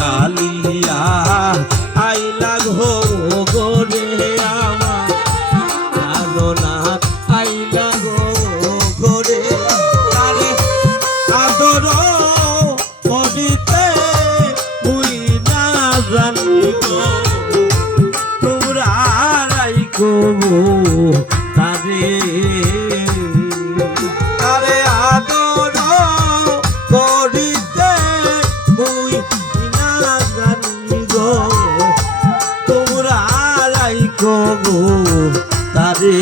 কালিয়া আইলা ঘো গোরে আমার প্রাণনাথ আইলা গো গোরে তারে আদর করিতে মুই না জানি গো তোমরা রাইকো তারে তারে আদর করিতে মুই না জানি গো তোমরা রাইকো তারে